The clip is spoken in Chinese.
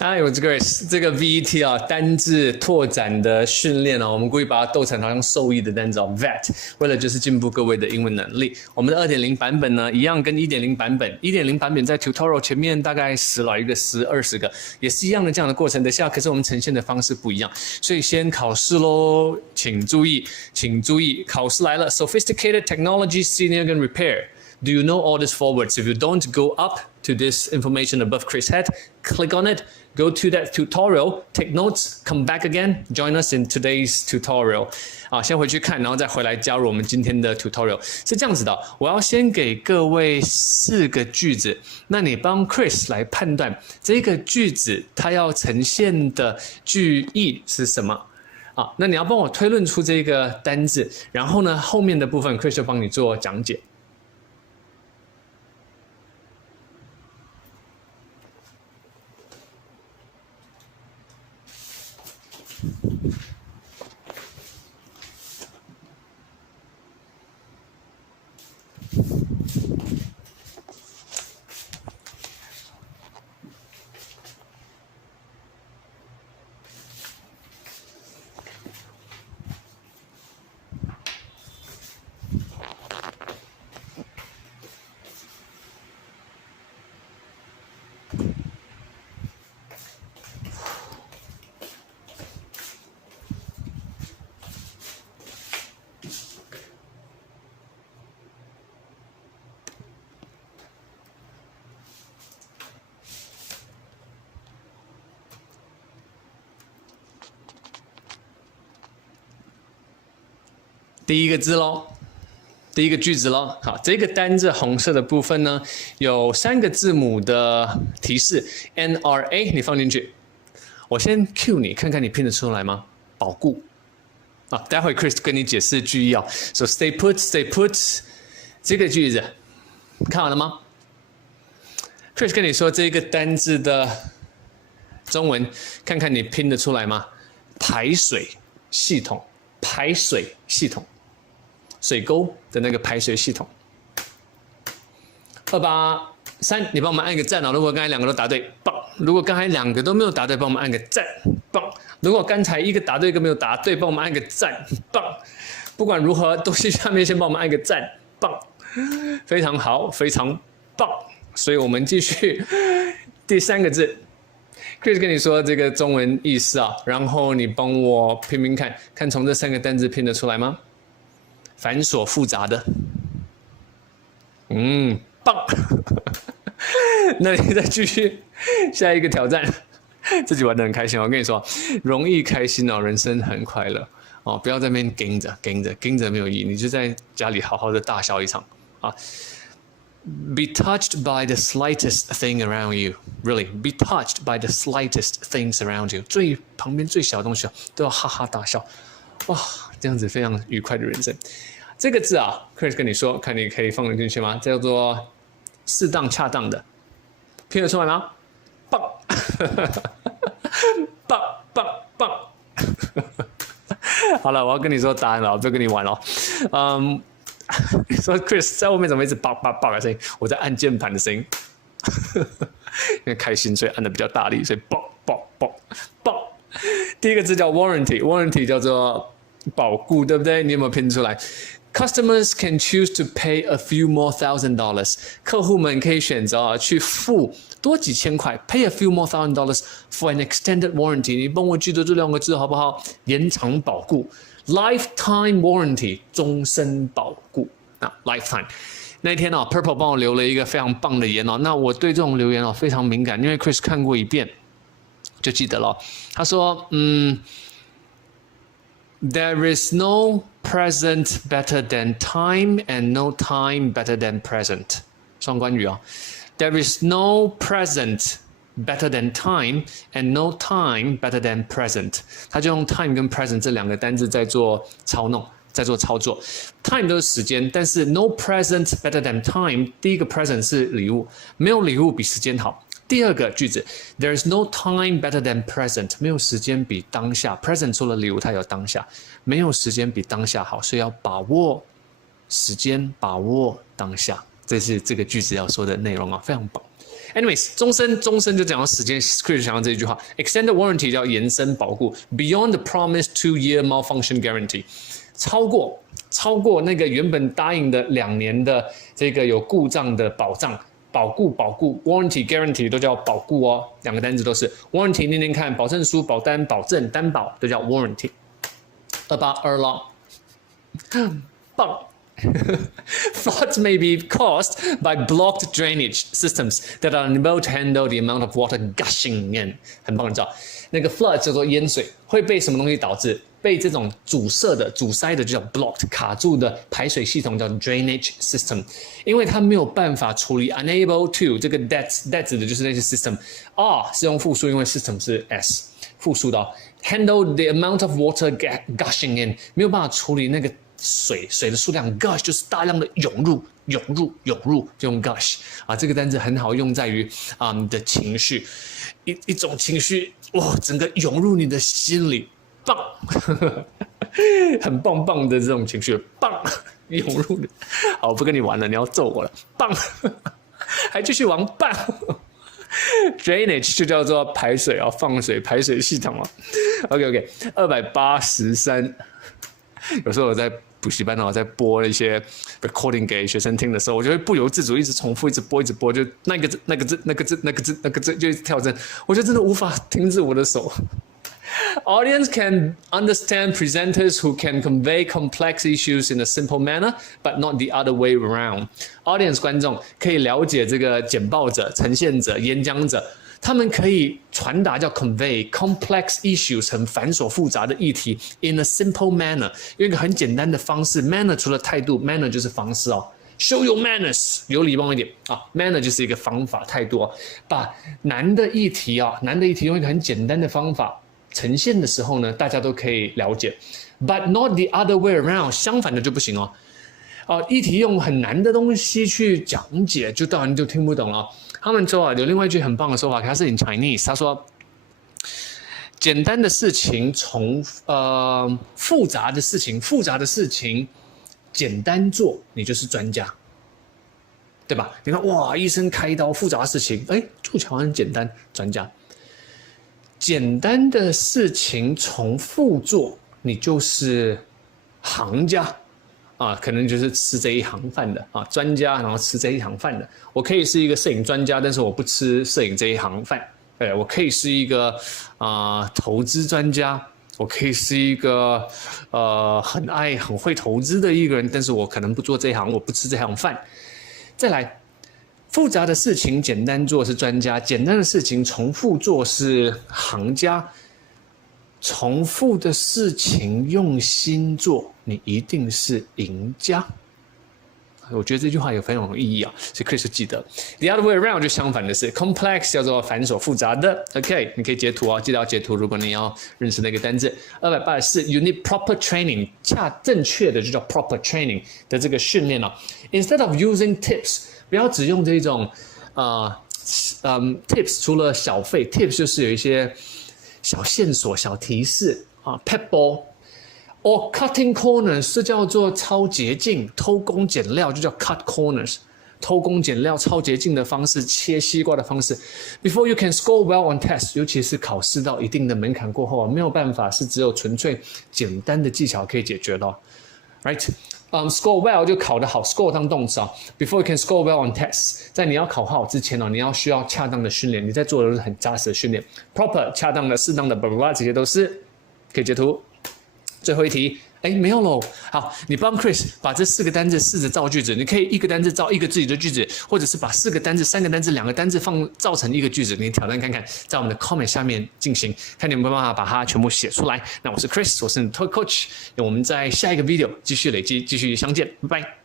Hi， 我是 Grace。这个 VET 啊，单字拓展的训练啊，我们故意把它斗成好像兽医的单字哦 ，VET， 为了就是进步各位的英文能力。我们的 2.0 版本呢，一样跟 1.0 版本，1.0 版本在 tutorial 前面大概10来个、10、20个，也是一样的这样的过程。等下，可是我们呈现的方式不一样，所以先考试咯，请注意，考试来了 ，Sophisticated Technology Senior 跟 Repair。Do you know all these forwards? If you don't, go up to this information above Chris' head, click on it, go to that tutorial, take notes, come back again, join us in today's tutorial. 先回去看，然后再回来加入我们今天的 tutorial。是这样子的，我要先给各位4个句子，那你帮 Chris 来判断这个句子它要呈现的句意是什么。那你要帮我推论出这个单字，然后呢，后面的部分 Chris 就帮你做讲解。第一个字咯，第一个句子咯。好，这个单字红色的部分呢，有3个字母的提示 NRA， 你放进去。我先 cue 你，看看你拼得出来吗？保固。待会 Chris 跟你解释句意哦。So stay put, stay put， 这个句子看完了吗 ？Chris 跟你说这个单字的中文，看看你拼得出来吗？排水系统，排水系统。水沟的那个排水系统。2、8、3，你帮我们按个赞哦。如果刚才2个都答对，棒！如果刚才2个都没有答对，帮我们按个赞，棒！如果刚才1个答对，1个没有答对，帮我们按个赞，棒！不管如何，都是下面先帮我们按个赞，棒！非常好，非常棒！所以我们继续第3个字。Chris 跟你说这个中文意思啊，然后你帮我拼拼看，看从这3个单字拼得出来吗？繁琐复杂的，棒！那你再继续下一个挑战，自己玩得很开心哦。我跟你说，容易开心哦，人生很快乐哦，不要在那边盯着没有意义，你就在家里好好的大笑一场啊。Be touched by the slightest thing around you. Really, be touched by the slightest things around you. 旁边最小的东西都要哈哈大笑，哇，这样子非常愉快的人生。这个字啊 ，Chris 跟你说，看你可以放得进去吗？叫做适当、恰当的，拼得出来吗？棒，棒棒棒！好了，我要跟你说答案了，我不要跟你玩了。你说 Chris 在后面怎么一直爆爆爆的声音？我在按键盘的声音，因为开心所以按的比较大力，所以爆爆爆爆。第一个字叫 warranty 叫做保固，对不对？你有没有拼出来 ？Customers can choose to pay a few more $1,000. 客户们可以选择去付多几千块 ，pay a few more $1,000 for an extended warranty。你帮我记得这2个字好不好？延长保固。Lifetime warranty 终身保固lifetime。那天Purple 帮我留了一个非常棒的言那我对这种留言非常敏感，因为 Chris 看过一遍就记得了。他说，There is no present better than time and no time better than present。双关语There is no present better than time and no time better than present。他就用 time 跟 present 这2个单字在做操弄，在做操作。time 都是时间，但是 no present better than time。第一个 present 是礼物，没有礼物比时间好。第2个句子 ，There is no time better than present， 没有时间比当下。present 除了礼物，它有当下，没有时间比当下好，所以要把握时间，把握当下。这是这个句子要说的内容非常棒。Anyways， 终身就讲到时间 ，Chris 想到这一句话 ，extended warranty 叫延伸保护 ，beyond the promised 2-year malfunction guarantee， 超过那个原本答应的2年的这个有故障的保障。保固 warranty guarantee 都叫保固哦，两个单字都是 warranty 念念看，保证书、保单、保证、担保都叫 warranty。282了，棒。Floods may be caused by blocked drainage systems that are unable to handle the amount of water gushing in。很棒，你知道那个 flood 叫做淹水，会被什么东西导致？被这种阻塞的就叫 blocked 卡住的排水系统叫 drainage system， 因为它没有办法处理 unable to 这个 that 指的就是那些 system R 是用复数，因为 system 是 s 复数的哦。handle the amount of water gushing in 没有办法处理那个水的数量 gush 就是大量的涌入，就用 gush 啊，这个单字很好用在于你的情绪，一种情绪哇，整个涌入你的心里。棒，很棒的这种情绪，棒涌入你。好，我不跟你玩了，你要揍我了，棒，还继续玩棒。Drainage 就叫做排水啊，放水排水系统啊。OK， 283。有时候我在补习班在播一些 recording 给学生听的时候，我就会不由自主一直重复，一直播，就那个字，就一直跳针，我就真的无法停止我的手。Audience can understand presenters who can convey complex issues in a simple manner, but not the other way around. Audience 观众可以了解这个简报者、呈现者、演讲者，他们可以传达叫 convey complex issues 很繁琐复杂的议题 in a simple manner， 用一个很简单的方式。manner 除了态度 ，manner 就是方式哦。Show your manners， 有礼貌一点啊。manner 就是一个方法态度哦，把难的议题用一个很简单的方法。呈现的时候呢，大家都可以了解 ，but not the other way around， 相反的就不行哦。议题用很难的东西去讲解，就当然就听不懂了。他们说有另外一句很棒的说法，它是 in Chinese， 他说，简单的事情从复杂的事情简单做，你就是专家，对吧？你看哇，医生开刀复杂的事情，做起来很简单，专家。简单的事情重复做，你就是行家啊，可能就是吃这一行饭的啊，专家，然后吃这一行饭的。我可以是一个摄影专家，但是我不吃摄影这一行饭。我可以是一个投资专家，我可以是一个很会投资的一个人，但是我可能不做这一行，我不吃这行饭。再来。复杂的事情简单做是专家，简单的事情重复做是行家。重复的事情用心做，你一定是赢家。我觉得这句话有非常有意义啊，所以 Chris 记得。The other way around 就相反的是 complex 叫做繁琐复杂的。OK， 你可以截图啊，记得要截图。如果你要认识那个单字。284 ，you need proper training， 正确的就叫 proper training 的这个训练啊。Instead of using tips。不要只用这种tips， 除了小费 ，tips 就是有一些小线索、小提示啊 ，pebble，or cutting corners， 这叫做抄捷径、偷工减料，就叫 cut corners， 偷工减料、抄捷径的方式，切西瓜的方式。Before you can score well on tests， 尤其是考试到一定的门槛过后，没有办法是只有纯粹简单的技巧可以解决的 ，right？Score well 就考得好 ，score 当动词啊。Before you can score well on tests， 在你要考好之前你要需要恰当的训练，你在做的都是很扎实的训练。Proper 恰当的、适当的 blah blah 这些都是可以截图。最后一题，没有喽。好，你帮 Chris 把这4个单字试着造句子，你可以一个单字造一个自己的句子，或者是把4个单字、3个单字、2个单字造成一个句子，你挑战看看，在我们的 comment 下面进行，看你有没有办法把它全部写出来。那我是 Chris， 我是你的 TOEIC Coach， 我们在下一个 video 继续累积，继续相见，拜拜。